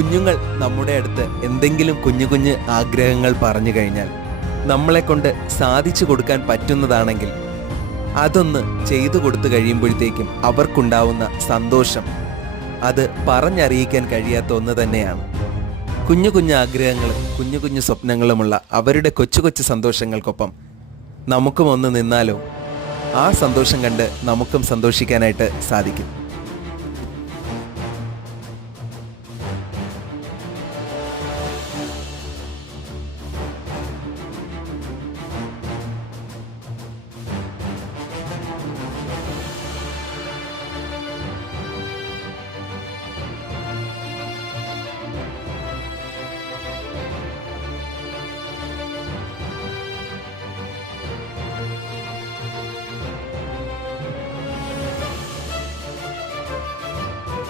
കുഞ്ഞുങ്ങൾ നമ്മുടെ അടുത്ത് എന്തെങ്കിലും കുഞ്ഞു കുഞ്ഞു ആഗ്രഹങ്ങൾ പറഞ്ഞു കഴിഞ്ഞാൽ നമ്മളെ കൊണ്ട് സാധിച്ചു കൊടുക്കാൻ പറ്റുന്നതാണെങ്കിൽ അതൊന്ന് ചെയ്തു കൊടുത്തു കഴിയുമ്പോഴത്തേക്കും അവർക്കുണ്ടാവുന്ന സന്തോഷം അത് പറഞ്ഞറിയിക്കാൻ കഴിയാത്ത ഒന്ന് തന്നെയാണ്. കുഞ്ഞു കുഞ്ഞു ആഗ്രഹങ്ങളും കുഞ്ഞു കുഞ്ഞു സ്വപ്നങ്ങളുമുള്ള അവരുടെ കൊച്ചു കൊച്ചു സന്തോഷങ്ങൾക്കൊപ്പം നമുക്കും ഒന്ന് നിന്നാലോ? ആ സന്തോഷം കണ്ട് നമുക്കും സന്തോഷിക്കാനായിട്ട് സാധിക്കും.